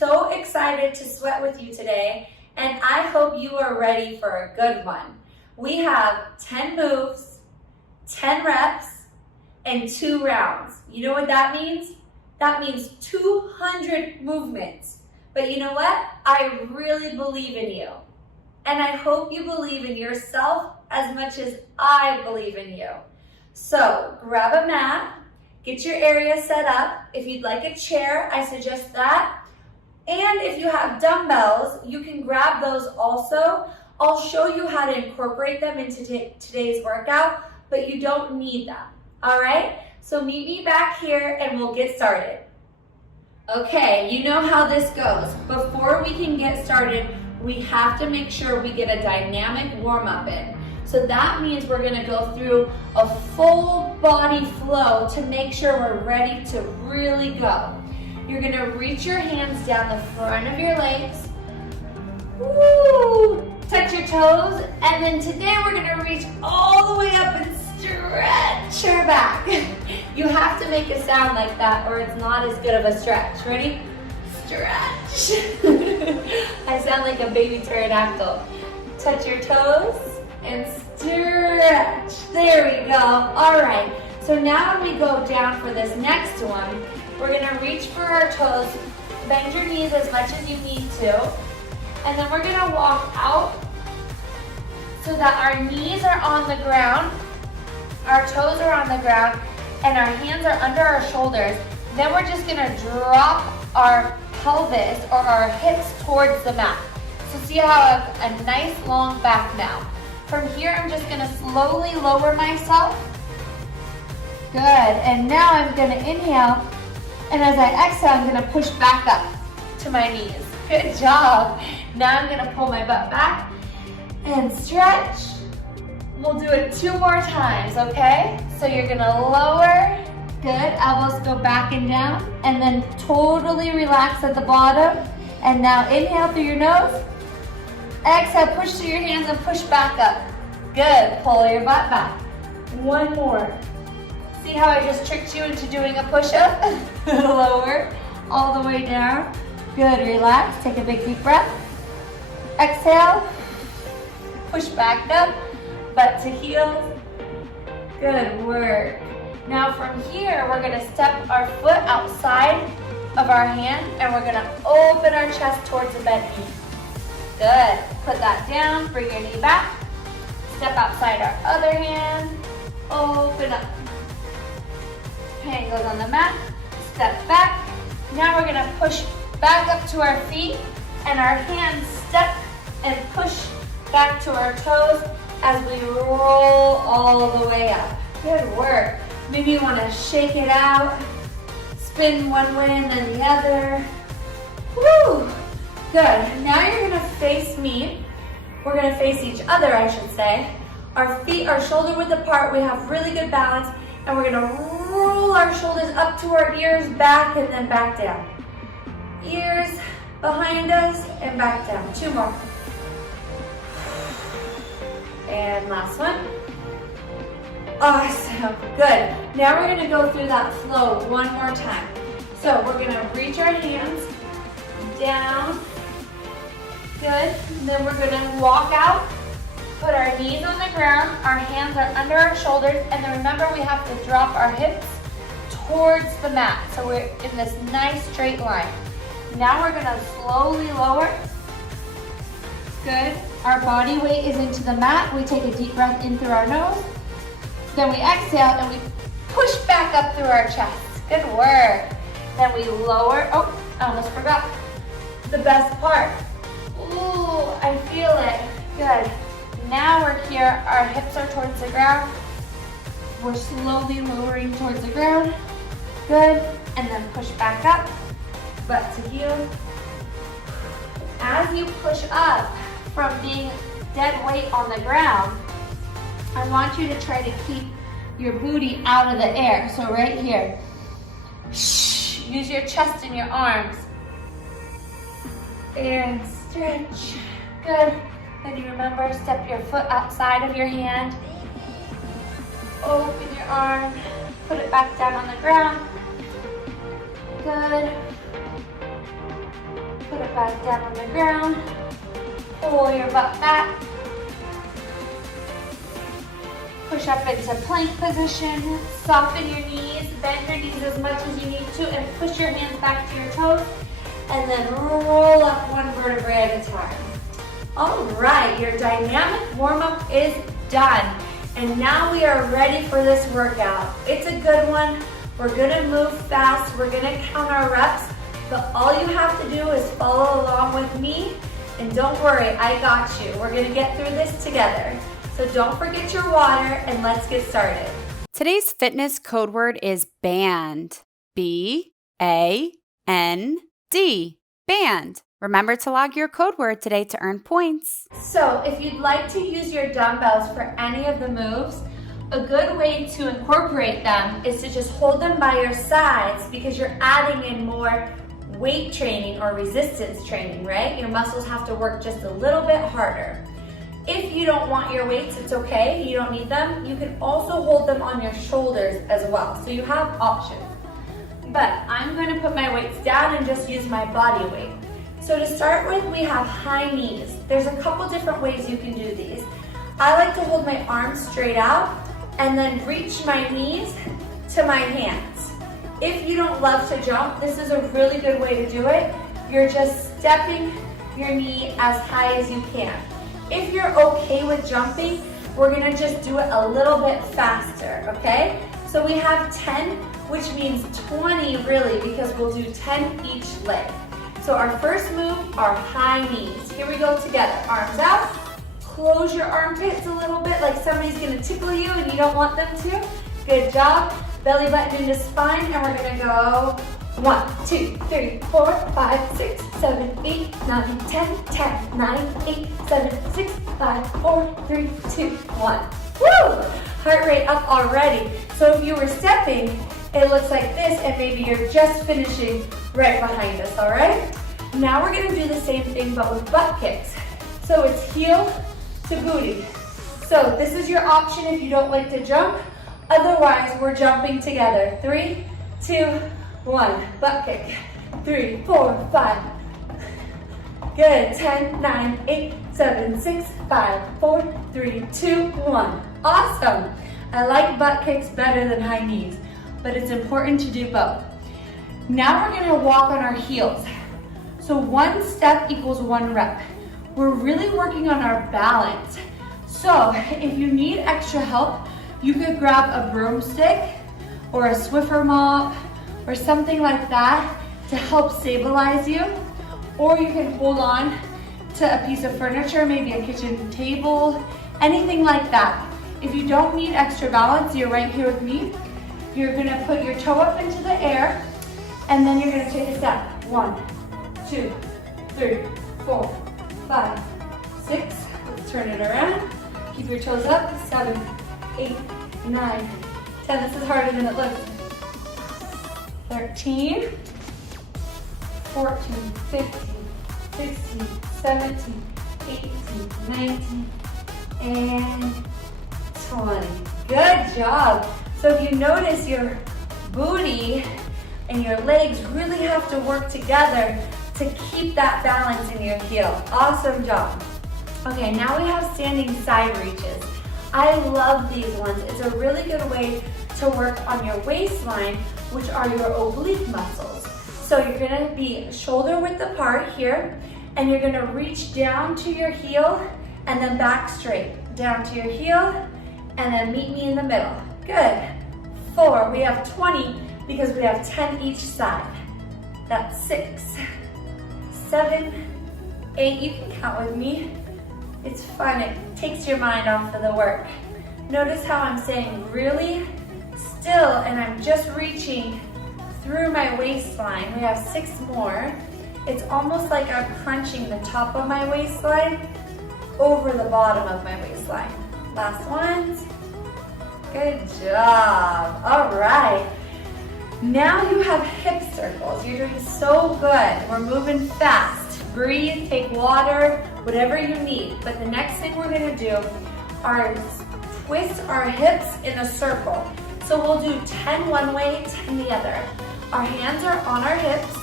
so excited to sweat with you today, and I hope you are ready for a good one. We have 10 moves, 10 reps, and 2 rounds. You know what that means? That means 200 movements. But you know what? I really believe in you. And I hope you believe in yourself as much as I believe in you. So grab a mat, get your area set up. If you'd like a chair, I suggest that. And if you have dumbbells, you can grab those also. I'll show you how to incorporate them into today's workout, but you don't need them. All right? So meet me back here and we'll get started. Okay, you know how this goes. Before we can get started, we have to make sure we get a dynamic warm-up in. So that means we're gonna go through a full body flow to make sure we're ready to really go. You're gonna reach your hands down the front of your legs. Woo! Touch your toes, and then today we're gonna reach all the way up and stretch your back. You have to make a sound like that or it's not as good of a stretch. Ready? Stretch. I sound like a baby pterodactyl. Touch your toes and stretch. There we go. All right. So now when we go down for this next one, we're gonna reach for our toes, bend your knees as much as you need to, and then we're gonna walk out so that our knees are on the ground, our toes are on the ground, and our hands are under our shoulders. Then we're just gonna drop our pelvis or our hips towards the mat. So see how I have a nice long back now. From here, I'm just gonna slowly lower myself. Good, and now I'm gonna inhale, and as I exhale, I'm gonna push back up to my knees. Good job. Now I'm gonna pull my butt back and stretch. We'll do it 2 more times, okay? So you're gonna lower, good, elbows go back and down, and then totally relax at the bottom. And now inhale through your nose, exhale, push through your hands and push back up. Good, pull your butt back. 1 more. See how I just tricked you into doing a push-up? Lower, all the way down. Good, relax, take a big deep breath. Exhale, push back up, butt to heels. Good work. Now from here, we're gonna step our foot outside of our hand and we're gonna open our chest towards the bent knee. Good, put that down, bring your knee back. Step outside our other hand, open up. Hand goes on the mat, step back. Now we're gonna push back up to our feet and our hands step and push back to our toes as we roll all the way up. Good work. Maybe you wanna shake it out, spin one way and then the other. Woo! Good, now you're gonna face me. We're gonna face each other, I should say. Our feet are shoulder width apart, we have really good balance, and we're gonna roll our shoulders up to our ears, back and then back down. Ears behind us and back down. 2 more. And last one. Awesome, good. Now we're gonna go through that flow 1 more time. So we're gonna reach our hands down. Good, and then we're gonna walk out, put our knees on the ground, our hands are under our shoulders, and then remember we have to drop our hips towards the mat. So we're in this nice straight line. Now we're gonna slowly lower. Good, our body weight is into the mat. We take a deep breath in through our nose. Then we exhale and we push back up through our chest. Good work. Then we lower, oh, I almost forgot the best part. Ooh, I feel it. Good. Now we're here, our hips are towards the ground. We're slowly lowering towards the ground. Good, and then push back up, butt to heels. As you push up from being dead weight on the ground, I want you to try to keep your booty out of the air. So right here, use your chest and your arms. And stretch. Good. Then you remember, step your foot outside of your hand. Open your arm. Put it back down on the ground. Good. put it back down on the ground. Pull your butt back. Push up into plank position. Soften your knees, bend your knees as much as you need to, and push your hands back to your toes. And then roll up one vertebrae at a time. All right, your dynamic warm-up is done. And now we are ready for this workout. It's a good one. We're gonna move fast. We're gonna count our reps, but all you have to do is follow along with me. And don't worry, I got you. We're gonna get through this together. So don't forget your water and let's get started. Today's fitness code word is BAND. B-A-N-D. BAND. Remember to log your code word today to earn points. So if you'd like to use your dumbbells for any of the moves, a good way to incorporate them is to just hold them by your sides because you're adding in more weight training or resistance training, right? Your muscles have to work just a little bit harder. If you don't want your weights, it's okay. You don't need them. You can also hold them on your shoulders as well. So you have options. But I'm going to put my weights down and just use my body weight. So to start with, we have high knees. There's a couple different ways you can do these. I like to hold my arms straight out and then reach my knees to my hands. If you don't love to jump, this is a really good way to do it. You're just stepping your knee as high as you can. If you're okay with jumping, we're gonna just do it a little bit faster, okay? So we have 10, which means 20 really, because we'll do 10 each leg. So our first move are high knees. Here we go together. Arms out. Close your armpits a little bit like somebody's gonna tickle you and you don't want them to. Good job. Belly button into spine, and we're gonna go 1, 2, 3, 4, 5, 6, 7, 8, 9, 10, 10, 9, 8, 7, 6, 5, 4, 3, 2, 1. Woo! Heart rate up already. So if you were stepping, it looks like this, and maybe you're just finishing right behind us, all right? Now we're gonna do the same thing, but with butt kicks. So it's heel to booty. So this is your option if you don't like to jump. Otherwise, we're jumping together. 3, 2, 1. Butt kick. 3, 4, 5. Good. 10, 9, 8, 7, 6, 5, 4, 3, 2, 1. Awesome. I like butt kicks better than high knees, but it's important to do both. Now we're gonna walk on our heels. So 1 step equals 1 rep. We're really working on our balance. So if you need extra help, you could grab a broomstick or a Swiffer mop or something like that to help stabilize you. Or you can hold on to a piece of furniture, maybe a kitchen table, anything like that. If you don't need extra balance, you're right here with me. You're gonna put your toe up into the air, and then you're gonna take a step. 1, 2, 3, 4, 5, 6. Let's turn it around. Keep your toes up. 7, 8, 9, 10. This is harder than it looks. 13, 14, 15, 16, 17, 18, 19, and 20. Good job. So if you notice, your booty and your legs really have to work together to keep that balance in your heel. Awesome job. Okay, now we have standing side reaches. I love these ones. It's a really good way to work on your waistline, which are your oblique muscles. So you're gonna be shoulder width apart here, and you're gonna reach down to your heel and then back straight. Down to your heel, and then meet me in the middle. Good. 4, we have 20 because we have 10 each side. That's 6, 7, 8, you can count with me. It's fun, it takes your mind off of the work. Notice how I'm staying really still and I'm just reaching through my waistline. We have 6 more. It's almost like I'm crunching the top of my waistline over the bottom of my waistline. Last ones. Good job. All right. Now you have hip circles. You're doing so good. We're moving fast. Breathe, take water, whatever you need. But the next thing we're gonna do are twist our hips in a circle. So we'll do 10 one way, 10 the other. Our hands are on our hips,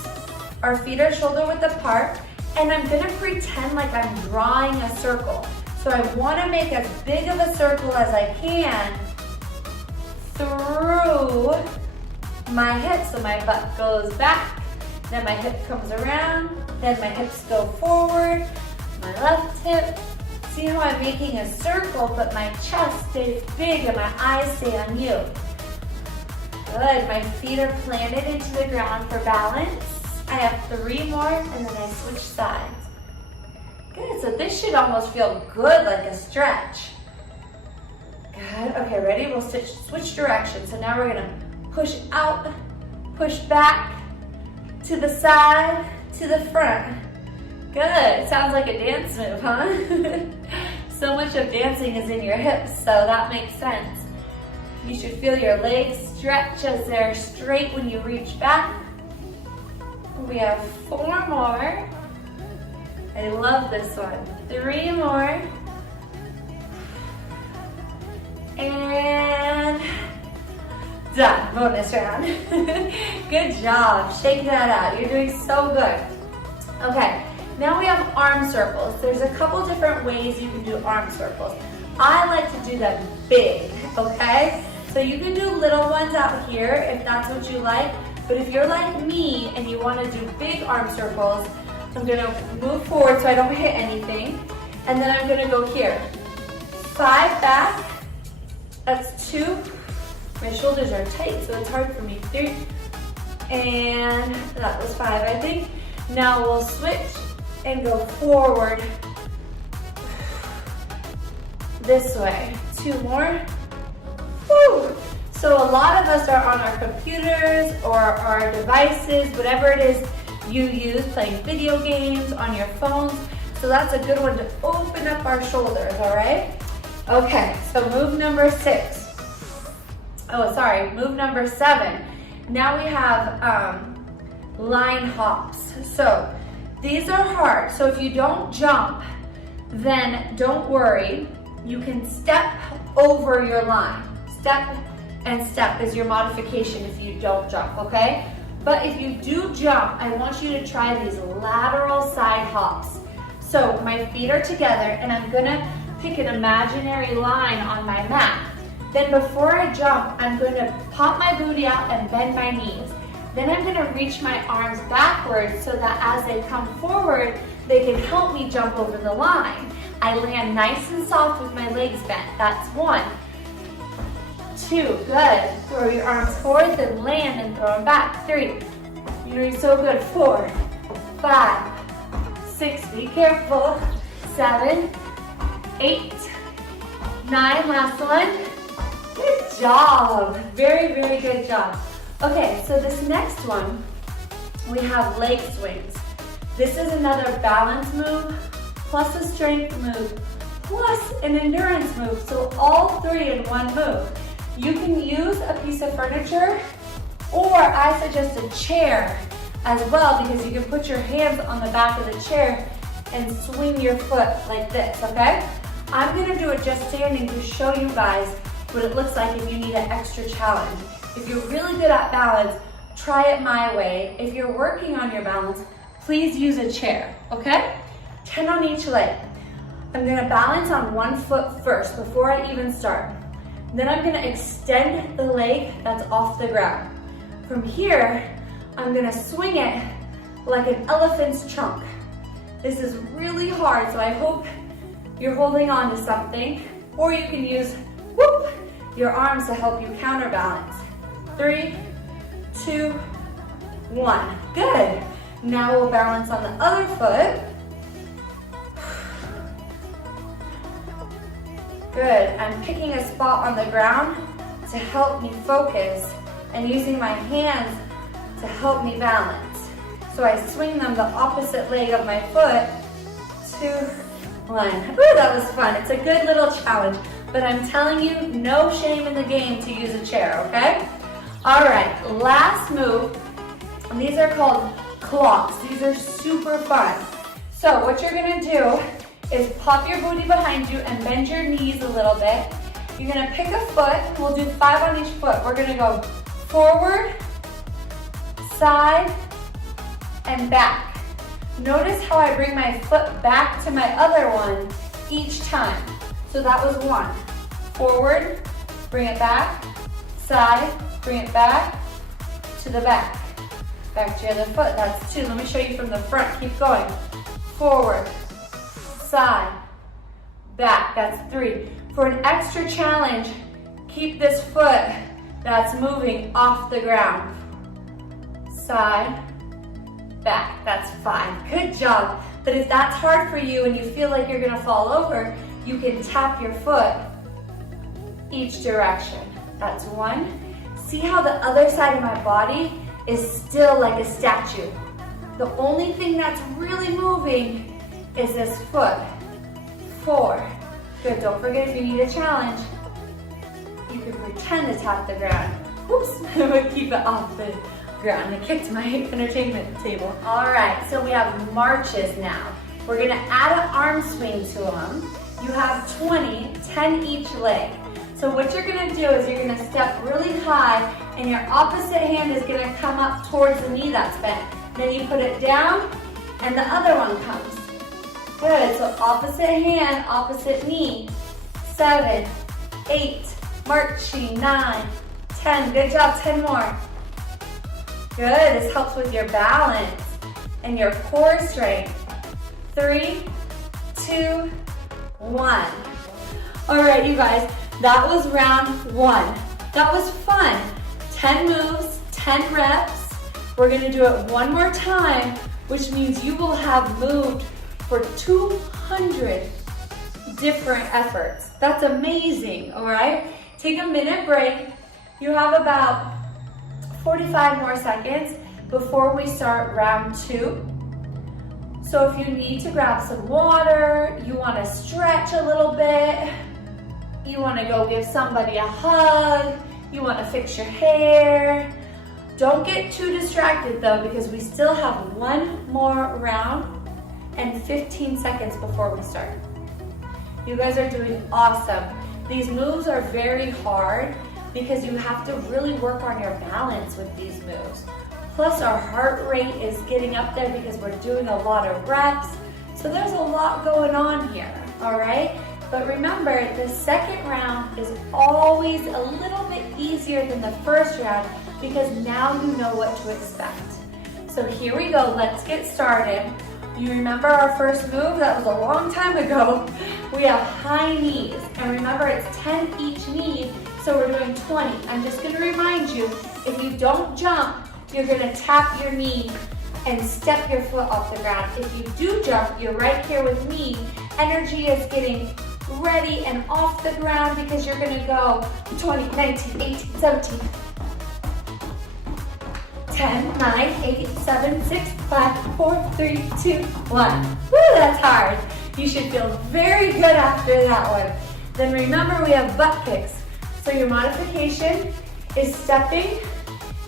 our feet are shoulder width apart, And I'm gonna pretend like I'm drawing a circle. So I wanna make as big of a circle as I can through my hips. So my butt goes back, then my hip comes around, then my hips go forward, my left hip. See how I'm making a circle, but my chest stays big and my eyes stay on you. Good, my feet are planted into the ground for balance. I have 3 more, and then I switch sides. Good, so this should almost feel good, like a stretch. Good, okay, ready? We'll switch directions. So now we're gonna push out, push back, to the side, to the front. Good, sounds like a dance move, huh? So much of dancing is in your hips, so that makes sense. You should feel your legs stretch as they're straight when you reach back. We have 4 more. I love this one. 3 more. And done, bonus round. Good job, shake that out. You're doing so good. Okay, now we have arm circles. There's a couple different ways you can do arm circles. I like to do them big, okay? So you can do little ones out here if that's what you like, but if you're like me and you want to do big arm circles, I'm going to move forward so I don't hit anything, and then I'm going to go here. 5 back, that's 2. My shoulders are tight, so it's hard for me. 3, and that was 5, I think. Now we'll switch and go forward this way. 2 more. Woo! So a lot of us are on our computers or our devices, whatever it is you use, playing video games on your phones. So that's a good one to open up our shoulders, all right? Okay, so move number 6. Oh, sorry, move number 7. Now we have line hops. So these are hard. So if you don't jump, then don't worry. You can step over your line. Step and step is your modification if you don't jump, okay? But if you do jump, I want you to try these lateral side hops. So my feet are together and I'm gonna pick an imaginary line on my mat. Then before I jump, I'm gonna pop my booty out and bend my knees. Then I'm gonna reach my arms backwards so that as they come forward, they can help me jump over the line. I land nice and soft with my legs bent. That's 1. 2, good. Throw your arms forward, then land and throw them back. 3, you're doing so good. 4, 5, 6, be careful. 7, 8, 9, last one. Good job. Very, very good job. Okay, so this next one, we have leg swings. This is another balance move, plus a strength move, plus an endurance move. So all 3 in one move. You can use a piece of furniture, or I suggest a chair as well, because you can put your hands on the back of the chair and swing your foot like this, okay? I'm gonna do it just standing to show you guys what it looks like if you need an extra challenge. If you're really good at balance, try it my way. If you're working on your balance, please use a chair, okay? 10 on each leg. I'm gonna balance on one foot first before I even start. Then I'm gonna extend the leg that's off the ground. From here, I'm gonna swing it like an elephant's trunk. This is really hard, so I hope you're holding on to something, or you can use your arms to help you counterbalance. 3, 2, 1. Good. Now we'll balance on the other foot. Good. I'm picking a spot on the ground to help me focus and using my hands to help me balance. So I swing them the opposite leg of my foot. 2, 1. Ooh, that was fun. It's a good little challenge, but I'm telling you, no shame in the game to use a chair, okay? All right, last move. And these are called clocks. These are super fun. So what you're gonna do is pop your booty behind you and bend your knees a little bit. You're gonna pick a foot. We'll do 5 on each foot. We're gonna go forward, side, and back. Notice how I bring my foot back to my other one each time. So that was 1. Forward, bring it back, side, bring it back, to the back. Back to your other foot, that's 2. Let me show you from the front, keep going. Forward, side, back, that's 3. For an extra challenge, keep this foot that's moving off the ground. Side, back, that's 5. Good job. But if that's hard for you and you feel like you're gonna fall over, you can tap your foot each direction. That's 1. See how the other side of my body is still like a statue. The only thing that's really moving is this foot. 4. Good, don't forget if you need a challenge, you can pretend to tap the ground. Oops, I would keep it off the ground. I kicked my entertainment table. All right, so we have marches now. We're gonna add an arm swing to them. You have 20, 10 each leg. So what you're gonna do is you're gonna step really high and your opposite hand is gonna come up towards the knee that's bent. Then you put it down and the other one comes. Good, so opposite hand, opposite knee. 7, 8, marching, 9, 10. Good job, 10 more. Good, this helps with your balance and your core strength. 3, 2, 1. All right, you guys, that was round 1. That was fun. 10 moves, 10 reps. We're gonna do it one more time, which means you will have moved for 200 different efforts. That's amazing, all right? Take a minute break. You have about 45 more seconds before we start round 2. So if you need to grab some water, you wanna stretch a little bit, you wanna go give somebody a hug, you wanna fix your hair, don't get too distracted though, because we still have one more round and 15 seconds before we start. You guys are doing awesome. These moves are very hard because you have to really work on your balance with these moves. Plus our heart rate is getting up there because we're doing a lot of reps. So there's a lot going on here, all right? But remember, the second round is always a little bit easier than the first round because now you know what to expect. So here we go, let's get started. You remember our first move? That was a long time ago. We have high knees, and remember it's 10 each knee, so we're doing 20. I'm just gonna remind you, if you don't jump, you're gonna tap your knee and step your foot off the ground. If you do jump, you're right here with me. Energy is getting ready and off the ground because you're gonna go 20, 19, 18, 17, 10, 9, 8, 7, 6, 5, 4, 3, 2, 1. Woo, that's hard. You should feel very good after that one. Then remember we have butt kicks. So your modification is stepping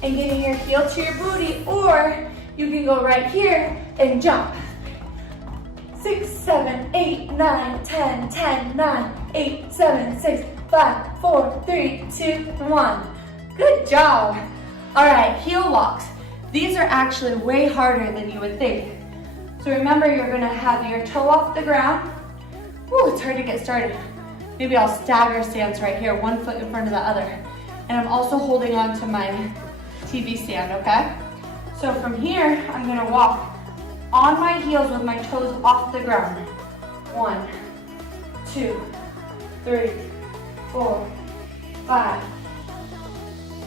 and getting your heel to your booty, or you can go right here and jump. 6, 7, 8, 9, 10, 10, 9, 8, 7, 6, 5, 4, 3, 2, 1. Good job. All right, heel walks. These are actually way harder than you would think. So remember, you're gonna have your toe off the ground. Ooh, it's hard to get started. Maybe I'll stagger stance right here, one foot in front of the other. And I'm also holding on to my TV stand, okay? So from here, I'm gonna walk on my heels with my toes off the ground. 1, 2, 3, 4, 5,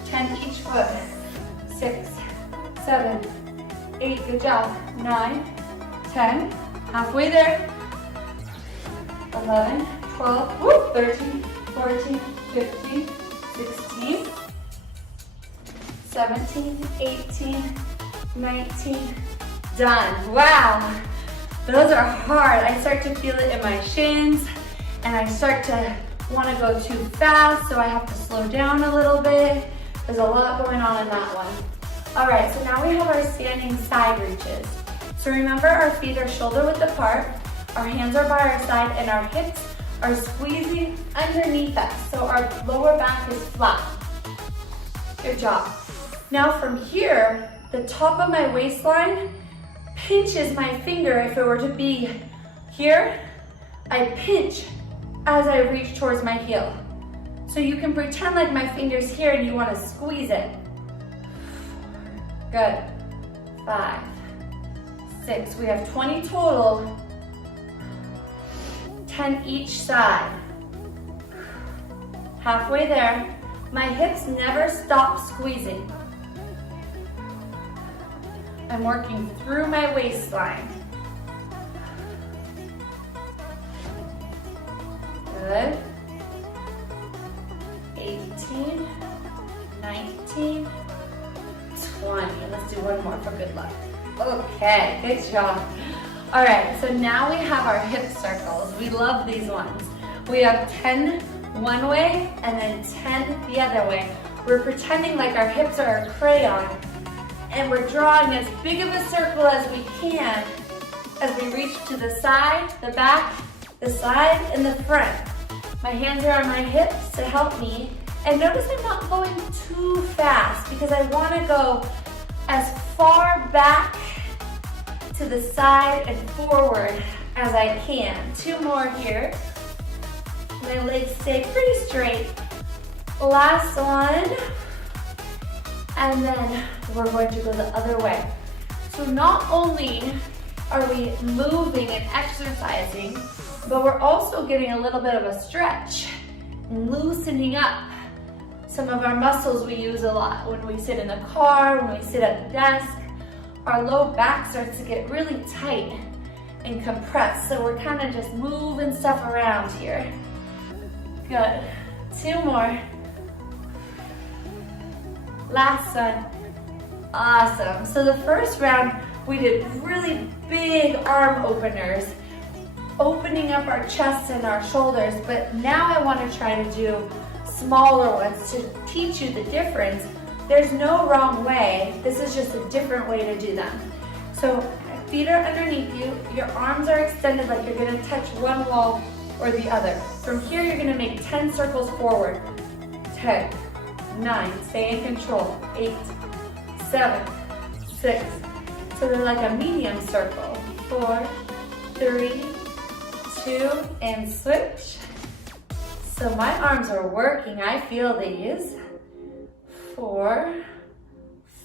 10 each foot. 6, 7, 8, good job. 9, 10, halfway there. 11, 12, woo, 13, 14, 15, 16, 17, 18, 19, done. Wow, those are hard. I start to feel it in my shins and I start to want to go too fast, so I have to slow down a little bit. There's a lot going on in that one. All right, so now we have our standing side reaches. So remember, our feet are shoulder width apart, our hands are by our side, and our hips are squeezing underneath us, so our lower back is flat. Good job. Now from here, the top of my waistline pinches my finger. If it were to be here, I pinch as I reach towards my heel. So you can pretend like my finger's here and you want to squeeze it. Good. 5, 6. We have 20 total. 10 each side. Halfway there. My hips never stop squeezing. I'm working through my waistline. Good. 18, 19, 20. Let's do one more for good luck. Okay, good job. All right, so now we have our hip circles. We love these ones. We have 10 one way and then 10 the other way. We're pretending like our hips are a crayon and we're drawing as big of a circle as we can as we reach to the side, the back, the side, and the front. My hands are on my hips to help me. And notice I'm not going too fast because I want to go as far back to the side and forward as I can. 2 more here. My legs stay pretty straight. Last one. And then we're going to go the other way. So not only are we moving and exercising, but we're also getting a little bit of a stretch, loosening up some of our muscles we use a lot when we sit in the car, when we sit at the desk. Our low back starts to get really tight and compressed, so we're kind of just moving stuff around here. Good. 2 more. Last one. Awesome. So the first round, we did really big arm openers, opening up our chest and our shoulders, but now I want to try to do smaller ones to teach you the difference. There's no wrong way. This is just a different way to do them. So feet are underneath you. Your arms are extended like you're going to touch one wall or the other. From here, you're going to make 10 circles forward. 10, 9, stay in control. 8, 7, 6. So they're like a medium circle. 4, 3, 2, and switch. So my arms are working. I feel these. 4,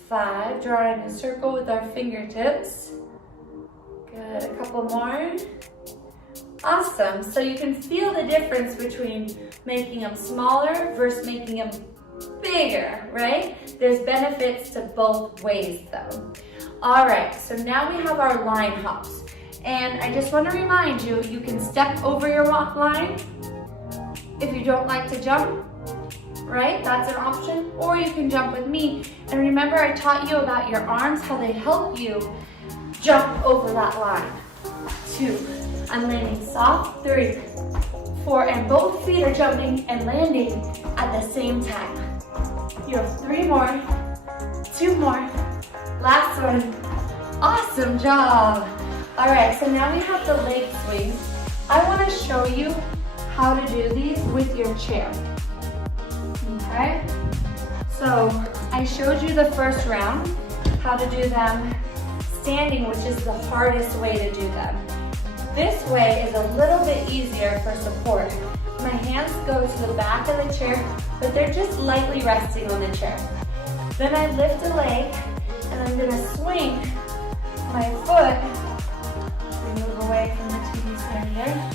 5, drawing a circle with our fingertips. Good, a couple more. Awesome, so you can feel the difference between making them smaller versus making them bigger, right? There's benefits to both ways though. All right, so now we have our line hops. And I just want to remind you, you can step over your walk line if you don't like to jump, right? That's an option. Or you can jump with me. And remember I taught you about your arms, how they help you jump over that line. 2, I'm landing soft. 3, 4, and both feet are jumping and landing at the same time. You have 3 more, 2 more, last one. Awesome job. All right, so now we have the leg swings. I want to show you how to do these with your chair. Okay, so I showed you the first round, how to do them standing, which is the hardest way to do them. This way is a little bit easier for support. My hands go to the back of the chair, but they're just lightly resting on the chair. Then I lift a leg, and I'm gonna swing my foot. Move away from the TV stand here.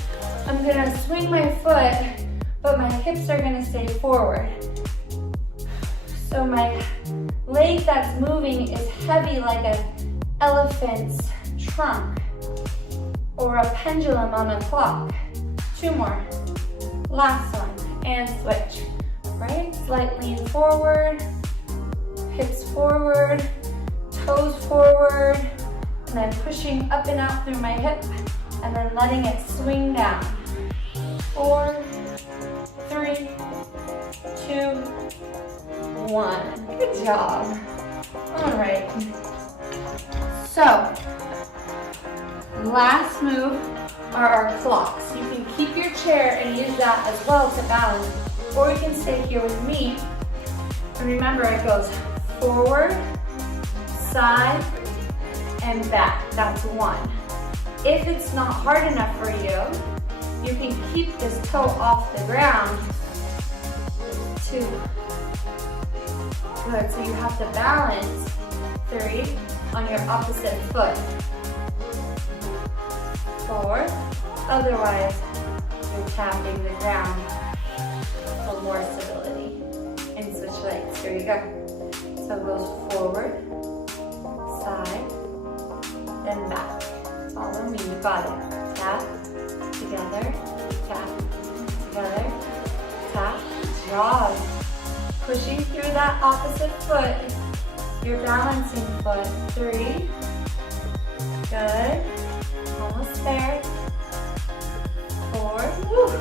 I'm gonna swing my foot, but my hips are gonna stay forward. So my leg that's moving is heavy like an elephant's trunk or a pendulum on a clock. 2 more. Last one. And switch. Right? Slight lean forward, hips forward, toes forward, and then pushing up and out through my hip, and then letting it swing down. 4, 3, 2, 1. Good job. All right. So, last move are our clocks. You can keep your chair and use that as well to balance, or you can stay here with me. And remember, it goes forward, side, and back. That's 1. If it's not hard enough for you, you can keep this toe off the ground. 2. Good, so you have to balance. 3, on your opposite foot. 4, otherwise you're tapping the ground for more stability. And switch legs, here you go. So it goes forward, side, then back. Follow me, you got it. Tap, together, tap, together, tap, jog. Pushing through that opposite foot, your balancing foot. 3, good, almost there. 4, woo.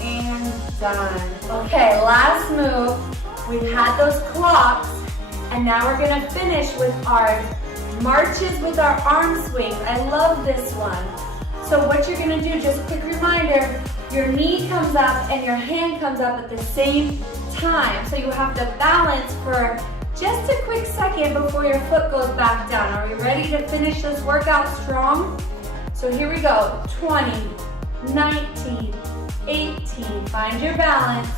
And done. Okay, last move. We've had those clocks, and now we're gonna finish with our marches with our arm swings. I love this one. So what you're gonna do, just quick reminder, your knee comes up and your hand comes up at the same time. So you have to balance for just a quick second before your foot goes back down. Are we ready to finish this workout strong? So here we go. 20, 19, 18. Find your balance.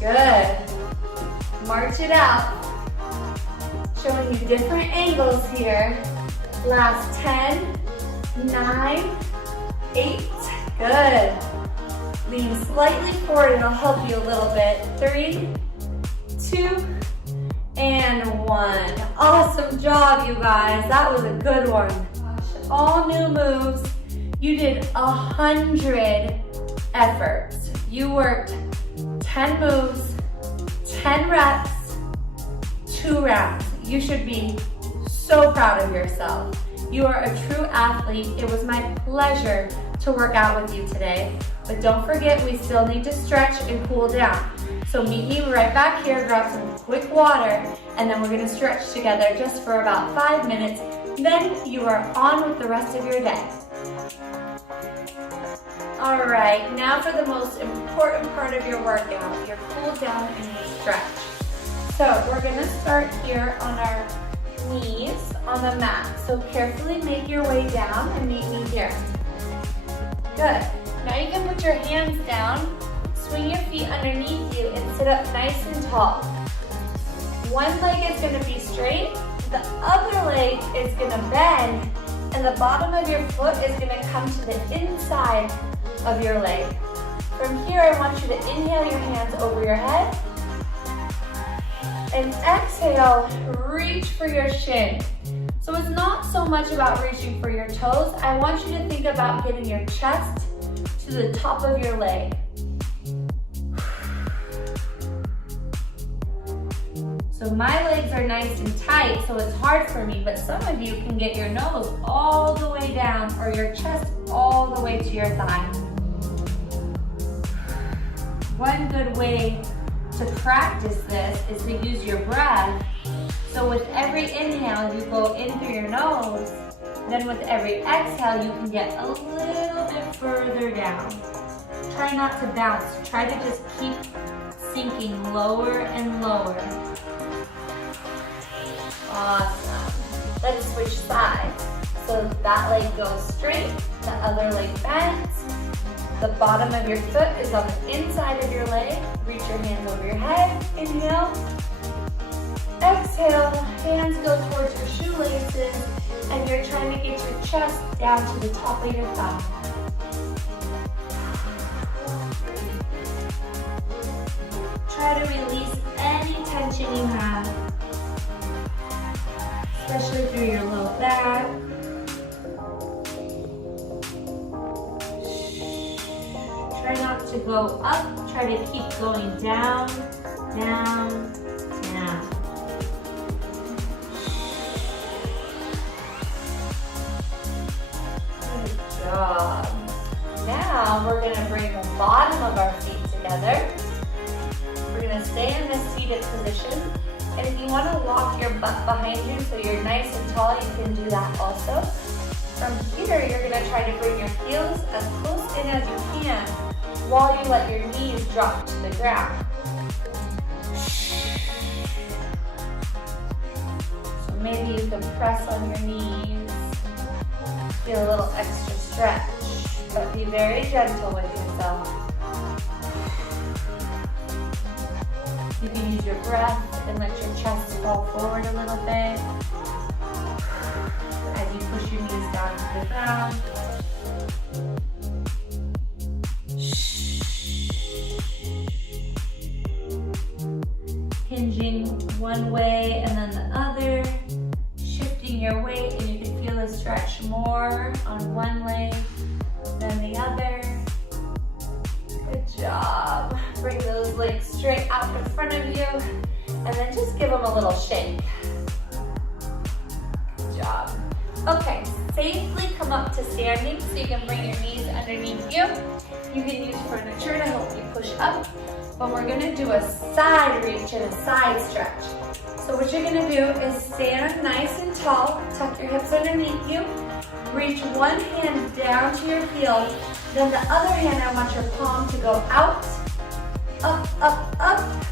Good. March it out. Showing you different angles here. Last 10, 9, 8. Good. Lean slightly forward, it'll help you a little bit. 3, 2, and 1. Awesome job, you guys. That was a good one. All new moves. You did 100 efforts. You worked 10 moves, 10 reps, 2 rounds. You should be so proud of yourself. You are a true athlete. It was my pleasure to work out with you today. But don't forget, we still need to stretch and cool down. So meet me right back here, grab some quick water, and then we're gonna stretch together just for about 5 minutes. Then you are on with the rest of your day. All right, now for the most important part of your workout, your cool down and your stretch. So we're gonna start here on our knees on the mat. So carefully make your way down and meet me here. Good. Now you can put your hands down, swing your feet underneath you, and sit up nice and tall. One leg is gonna be straight, the other leg is gonna bend, and the bottom of your foot is gonna come to the inside of your leg. From here, I want you to inhale your hands over your head, and exhale, reach for your shin. So it's not so much about reaching for your toes. I want you to think about getting your chest to the top of your leg. So my legs are nice and tight, so it's hard for me, but some of you can get your nose all the way down or your chest all the way to your thigh. One good way to practice this is to use your breath. So with every inhale, you go in through your nose. Then with every exhale, you can get a little bit further down. Try not to bounce. Try to just keep sinking lower and lower. Awesome. Let's switch sides. So that leg goes straight, the other leg bends. The bottom of your foot is on the inside of your leg. Reach your hands over your head. Inhale. Exhale. Hands go towards your shoelaces, and you're trying to get your chest down to the top of your thigh. Try to release any tension you have, especially through your low back. Try not to go up, try to keep going down, down, down. Good job. Now we're going to bring the bottom of our feet together. We're going to stay in this seated position. And if you want to lock your butt behind you so you're nice and tall, you can do that also. From here, you're going to try to bring your heels as close in as you can while you let your knees drop to the ground. maybe you can press on your knees, feel a little extra stretch, but be very gentle with yourself. You can use your breath and let your chest fall forward a little bit as you push your knees down to the ground. Hinging one way and then the other, shifting your weight, and you can feel the stretch more on one leg than the other. Good job. Bring those legs straight out in front of you, and then just give them a little shake. Good job. Okay, safely come up to standing so you can bring your knees underneath you. You can use furniture to help you push up, but we're gonna do a side reach and a side stretch. So what you're gonna do is stand nice and tall, tuck your hips underneath you, reach one hand down to your heel, then the other hand I want your palm to go out, up, up, up,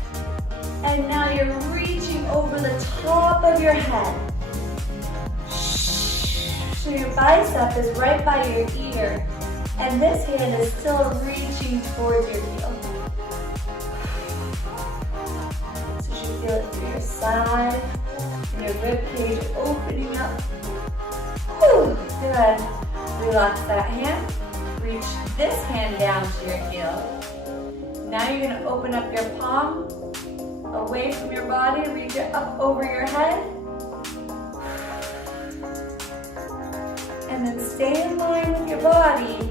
and now you're reaching over the top of your head. So your bicep is right by your ear, and this hand is still reaching towards your heel. So you should feel it through your side, and your rib cage opening up. Whew, good. Relax that hand. Reach this hand down to your heel. Now you're going to open up your palm away from your body, reach it up over your head. And then stay in line with your body.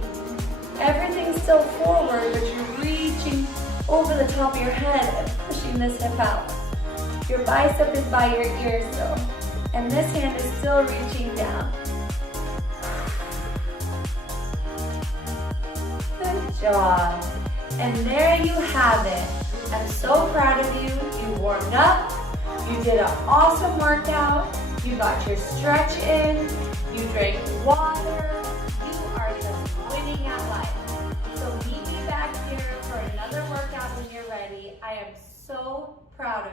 Everything's still forward, but you're reaching over the top of your head and pushing this hip out. Your bicep is by your ear still, and this hand is still reaching down. Good job. And there you have it. I'm so proud of you. You warmed up. You did an awesome workout. You got your stretch in. You drank water. You are just winning at life. So meet me back here for another workout when you're ready. I am so proud of you.